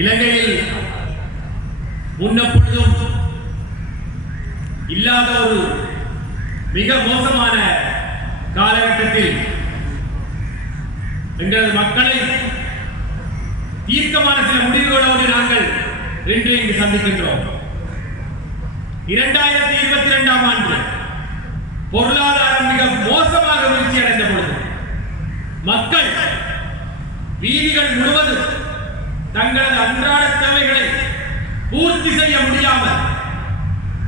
இலங்கையில் முன்னப்பொழுதும் இல்லாத ஒரு மிக மோசமான காலகட்டத்தில் எங்களது மக்களை தீர்க்கமான சில முடிவுகளோடு நாங்கள் இன்று இங்கு சந்திக்கின்றோம். இரண்டாயிரத்தி இருபத்தி இரண்டாம் ஆண்டு பொருளாதாரம் மிக மோசமாக வீழ்ச்சி அடைந்த பொழுது மக்கள் வீதிகள் முழுவதும் தங்களது அன்றாட தேவைகளை பூர்த்தி செய்ய முடியாமல்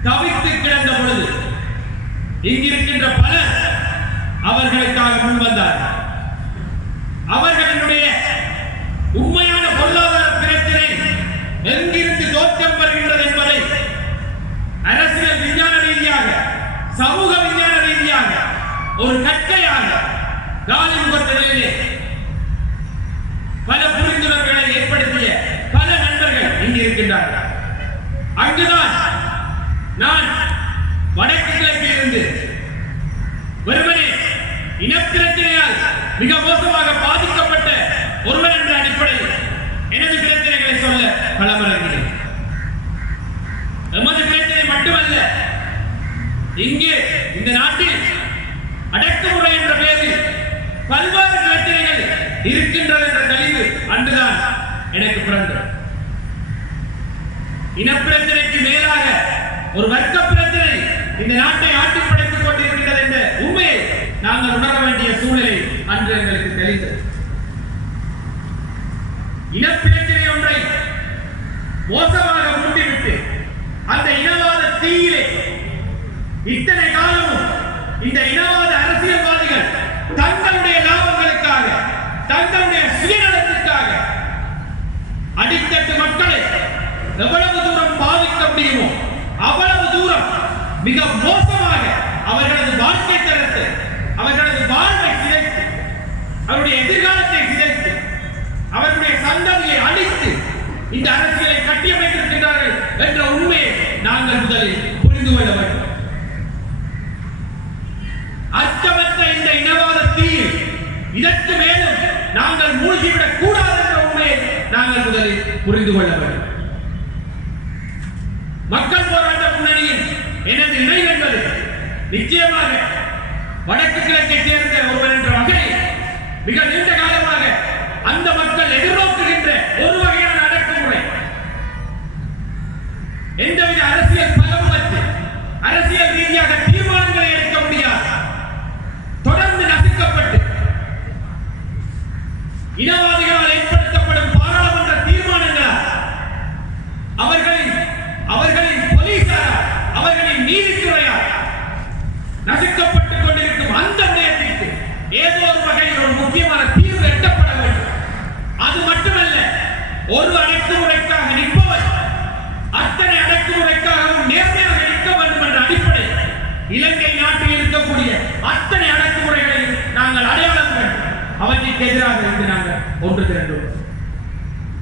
தவித்து கிடந்த பொழுது இங்கிருக்கின்ற பலர் அவர்களுக்காக முன்வந்தார்கள் அவர்களுடைய உண்மையான பொருளாதார பிரச்சனை எங்கிருந்து தோற்றம் பெறுகின்றது என்பதை அரசியல் விஞ்ஞான ரீதியாக சமூக விஞ்ஞான ரீதியாக ஒரு கட்டையாக காலி முகத்திலே பல புரிந்துணர்வுகளை ஏற்படுத்திய பல நண்பர்கள் இங்கு இருக்கின்றார்கள் அங்குதான் நான் வடக்கு கிழக்கில் இருந்து வெறுமனே இனப்பிரச்சனையால் மிக மோசமாக பாதிக்கப்பட்ட ஒருவர் என்ற அடிப்படையில் எனது பிரச்சனைகளை சொல்ல களமிறங்கினேன் எமது பிரச்சனை மட்டுமல்ல இங்கே இந்த நாட்டில் அடக்குமுறை என்ற பெயரில் பல்வேறு பிரச்சனைகள் இருக்கின்றது என்ற தெளிவு அன்றுதான் எனக்கு பிறந்தது இனப்பிரச்சனைக்கு மேலாக ஒரு வர்க்க பிரச்சனை இந்த நாட்டை ஆட்டி படைத்துக் கொண்டிருக்கின்றது என்ற உண்மையை நாங்கள் உணர வேண்டிய சூழ்நிலை அன்று எங்களுக்கு தெரிந்தது. இனப்பிரச்சனை ஒன்றை மோசமாக மூட்டிவிட்டு அந்த இனவாத தீயிலே இத்தனை காலமும் இந்த இனவாத அரசியல்வாதிகள் தங்களுடைய லாபங்களுக்காக தங்களுடைய சுயநலத்திற்காக அடித்தட்டு மக்களை எவ்வளவு தூரம் பாதிக்க முடியுமோ அவ்வளவு தூரம் மிக மோசமாக அவர்களது வாழ்க்கை தரத்தை அவர்களது வாழ்வை சிதைத்து அவருடைய எதிர்காலத்தை சிதைத்து அவர்களுடைய சந்ததியை அழித்து இந்த அரசியலை கட்டியமைத்திருக்கிறார்கள் என்ற உண்மையை நாங்கள் முதலில் புரிந்து கொள்ள வேண்டும். அச்சமற்ற இந்த இனவாத தீயில் இதற்கு மேலும் நாங்கள் மூழ்கிவிடக் கூடாது என்ற உண்மையை நாங்கள் முதலில் புரிந்து கொள்ள வேண்டும். மக்கள் போராட்ட முன்னணியின் எனது இணை என்பது நிச்சயமாக வடக்கு கிழக்கை சேர்ந்த ஒருவர் என்ற வகையில் மிக நீண்ட காலமாக அந்த மக்கள் எதிர்நோக்குகின்ற ஒரு வகையான நீதித்துறையால் நசுக்கப்பட்டுக் கொண்டிருக்கும் அந்த நேரத்திற்கு ஏதோ ஒரு வகையில் ஒரு முக்கியமான தீர்வு எட்டப்பட வேண்டும். அது மட்டுமல்ல ஒரு அடக்குமுறைக்காக நிற்பவர் அத்தனை அடக்குமுறைக்காகவும் நேர்மையாக நிற்க வேண்டும் என்ற அடிப்படை இலங்கை நாட்டில் இருக்கக்கூடிய அத்தனை அடக்குமுறைகளை நாங்கள் அடையாளம் கண்டு அவற்றுக்கு எதிராக இருந்து நாங்கள் ஒன்று திரண்டுள்ளோம்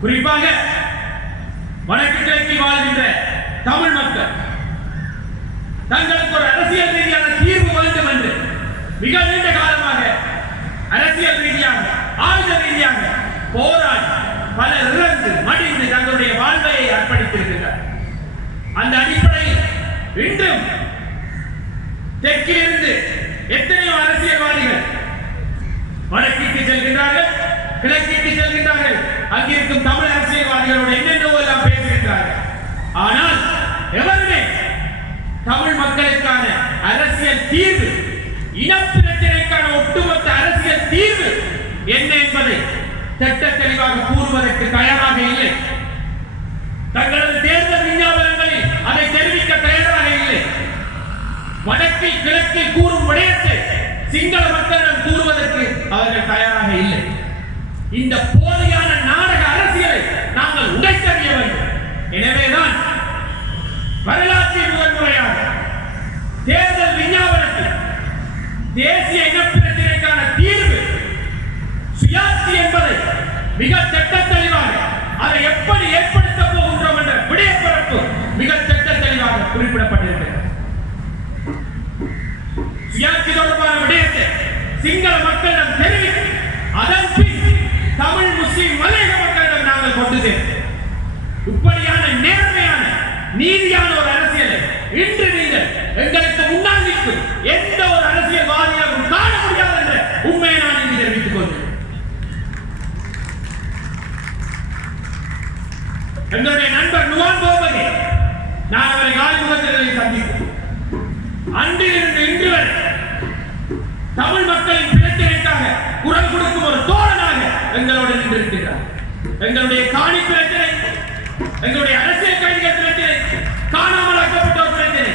குறிப்பாக வடக்கு கிழக்கில் வாழ்கின்ற தமிழ் மக்கள் தங்களுக்கு ஒரு அரசியல் ரீதியான தீர்வு வேண்டும் என்று மிக நீண்ட காலமாக அரசியல் ரீதியாக ஆயுத ரீதியாக போராடி பல இறந்து மடிந்து தங்களுடைய வாழ்வையை அர்ப்பணித்திருக்கிறார். அந்த அடிப்படையில் இன்றும் தெற்கிலிருந்து எத்தனையோ அரசியல்வாதிகள் வடக்கிற்கு செல்கின்றார்கள் கிழக்கிற்கு செல்கின்றார்கள் தீர்வு. இனப்பிரச்சனைக்கான ஒட்டுமொத்த அரசியல் தீர்வு என்ன என்பதை திட்ட தெளிவாக கூறுவதற்கு தயாராக இல்லை. தங்களது தேர்தல் விஞ்ஞாபனங்களில் அதை தெரிவிக்க தயாராக இல்லை. வடக்கில் கிழக்கில் கூறும் விடயத்தை சிங்கள மக்களிடம் கூறுவதற்கு அவர்கள் தயாராக இல்லை. இந்த போலியான நாடக அரசியலை நாங்கள் உடைத்தறிய வேண்டும். எனவேதான் வரலாறு தேசிய இனப்பிரச்சனைக்கான தீர்வு சுயாட்சி என்பதை மிக திட்ட தெளிவாக அதை எப்படி ஏற்படுத்த போகின்றோம் என்ற விடயப்பரப்பு மிக திட்ட தெளிவாக குறிப்பிடப்பட்டிருக்கிறது. சுயாட்சி தொடர்பான விடயத்தை சிங்கள மக்களிடம் தெரிவித்து அதன் பின் தமிழ் முஸ்லிம் மலையக மக்களிடம் நாங்கள் கொண்டு சேர்த்தோம். இப்படியான நேர்மையான நீதியான ஒரு அரசியலை இன்று நீங்கள் எங்களுக்கு முன்னால் நிற்கும் எந்த ஒரு அரசியல்வாதியாகவும் காண முடியாது என்ற உண்மையை நான் இங்கு தெரிவித்துக் கொள்கிறேன் என்னுடைய நண்பர் நுவான் கோபதி நான் அவரை காலிமுகத்திலே சந்தித்தேன். அன்றிலிருந்து இன்று வரை தமிழ் மக்களின் பிரச்சனைக்காக குரல் கொடுக்கும் ஒரு தோழனாக எங்களோடு நின்றிருக்கிறார். எங்களுடைய காணி பிரச்சனை எங்களுடைய அரசியல் கைதிகள் பிரச்சனை காணாமல் ஆக்கப்பட்டோர் பிரச்சனை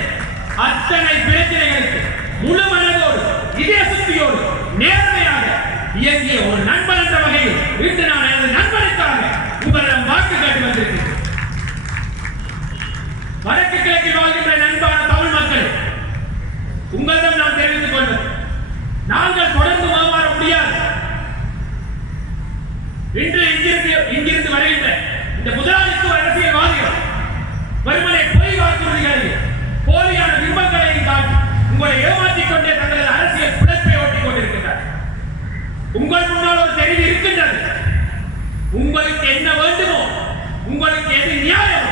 அத்தனை பிரச்சனைகளுக்கு முழு மனதோடு இதய சுத்தியோடு நேர்மையாக இயங்கிய ஒரு நண்பன் என்ற வகையில் இன்று நான் வடக்கு கிழக்கில் வாழ்கின்ற நண்பான தமிழ் மக்கள் உங்களிடம் நான் தெரிவித்துக் கொள்வது நாங்கள் தொடர்ந்து மாமாற முடியாது இன்று இங்கிருந்து இங்கிருந்து வருகின்ற இந்த முதலாளித்துவ அரசியல்வாதிகள் வெறுமனை பொய் வாக்குறுதிகளையும் போலியான பிம்பங்களையும் காட்டி உங்களை ஏமாற்றிக் கொண்டே தங்களது அரசியல் பிழைப்பை ஓட்டிக் கொண்டிருக்கின்றனர் உங்கள் முன்னால் ஒரு தெரிவு இருக்கின்றது உங்களுக்கு என்ன வேண்டுமோ உங்களுக்கு எது நியாயமோ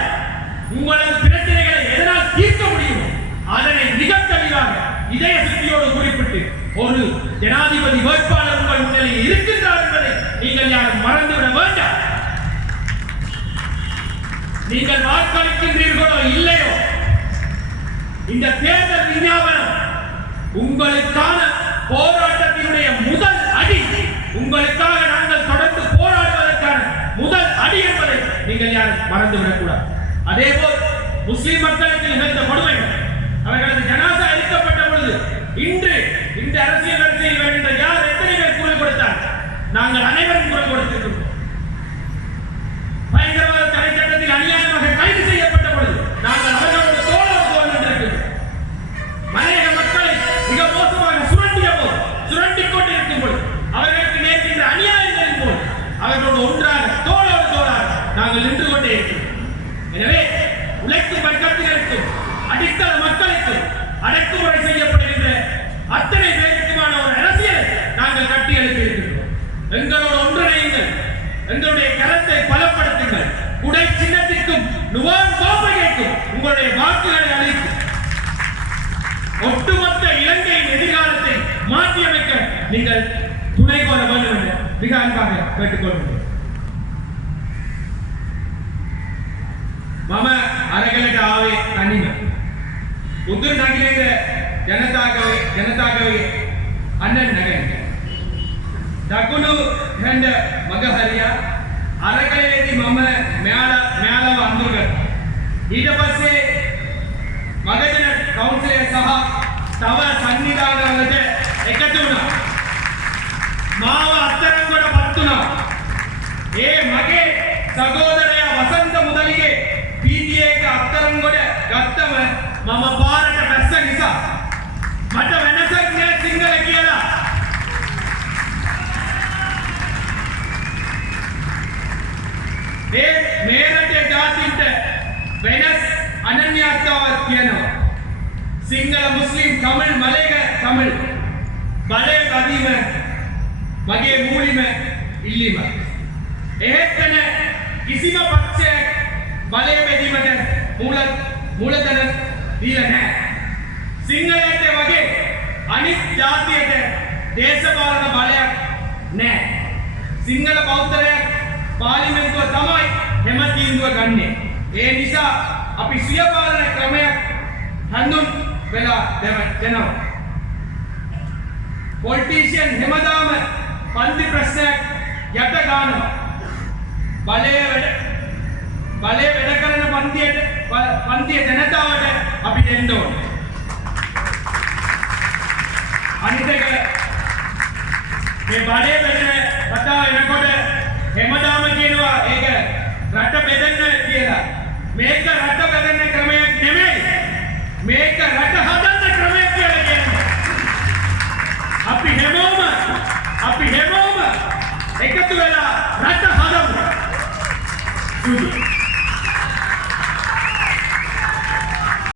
உங்களது பிரச்சனைகளை எதனால் தீர்க்க முடியுமோ அதனை மிக தெளிவாக இதய சுத்தியோடு குறிப்பிட்டு ஒரு ஜனாதிபதி வேட்பாளர் உங்கள் முன்னிலையில் இருக்கின்றார் என்பதை நீங்கள் யாரும் மறந்துவிட வேண்டாம். நீங்கள் வாக்களிக்கின்றீர்களோ இல்லையோ இந்த தேர்தல் விஞ்ஞாபனம் உங்களுக்கான போராட்டத்தினுடைய முதல் அடி உங்களுக்காக நாங்கள் தொடர்ந்து போராடுவதற்கான முதல் அடி என்பதை நீங்கள் யாரும் மறந்துவிடக்கூடாது. அதே போல் முஸ்லிம் மக்களுக்கு நிகழ்ந்த கொடுமைகள் அவர்களது ஜனாசா அளிக்கப்பட்ட பொழுது இன்று இந்த அரசியல் அரசியல் வருகின்ற நாங்கள் அனைவரும் குரல் கொடுத்திருக்கிறோம் எங்களுடைய கரத்தை பலப்படுத்துங்கள் குடை சின்னத்திற்கும் நுவான் கோப்பைக்கும் உங்களுடைய வாக்குகளை அளிக்கும் ஒட்டுமொத்த இலங்கையின் எதிர்காலத்தை மாற்றியமைக்க நீங்கள் துணை கோர வேண்டும் என்று மிக அன்பாக கேட்டுக்கொள்கிறேன் මම අරගලට ආවේ තනිම. උතුරු නගරයේ ජනතාවගේ ජනතාවගේ අන්න නැගෙන්නේ. දකුණු හැන්ද මග හරියා අරගලේදී මම මෙයාලා මෙයාලව අඳුරගත්තා. ඊට පස්සේ මගජන කවුන්සිලය සහ තව සංවිධානවලට එකතු වුණා. මාව අත්තරංගොඩ පත් වුණා. ඒ මගේ සහෝදරයා වසන්ත මුදලිගේ PTA එක අත්තරංගොඩ ගත්තම මම පාරට බැස්ස නිසා මට වෙනසක් නෑ සිංහල කියලා. ඒ මේ ජාතින්ට වෙනස් අනන්‍යතාවක් තියෙනවා. සිංහල මුස්ලිම් තමිල් මලේක තමිල් බලය කදීම මගේ මූලිම ඉල්ලීම. එහෙත් වෙන කිසිම පක්ෂයක් බලය බෙදීමට මූල මූලතන දීලා නැහැ. සිංහලයට වගේ අනිත් ජාතියට දේශපාලන බලයක් නැහැ. සිංහල බෞද්ධරයක් පාර්ලිමේන්තුව තමයි හැම තීන්දුව ගන්නෙ. ඒ නිසා අපි ස්වීය පාලන ක්‍රමයක් හඳුන් වෙලා දෙව- දෙනවා. පොලිටිෂියන් හැමදාම පන්ති ප්‍රශ්නයක් යට ගන්නවා. බලය වැඩ බලය වැඩ කරන පන්තියට ප- පන්තිය ජනතාවට අපි දෙන්න ඕනේ. අනිත් එක මේ බලය බෙදෙන කතාව එනකොට හැමදාම කියනවා ඒක රට බෙදන්න කියලා. මේක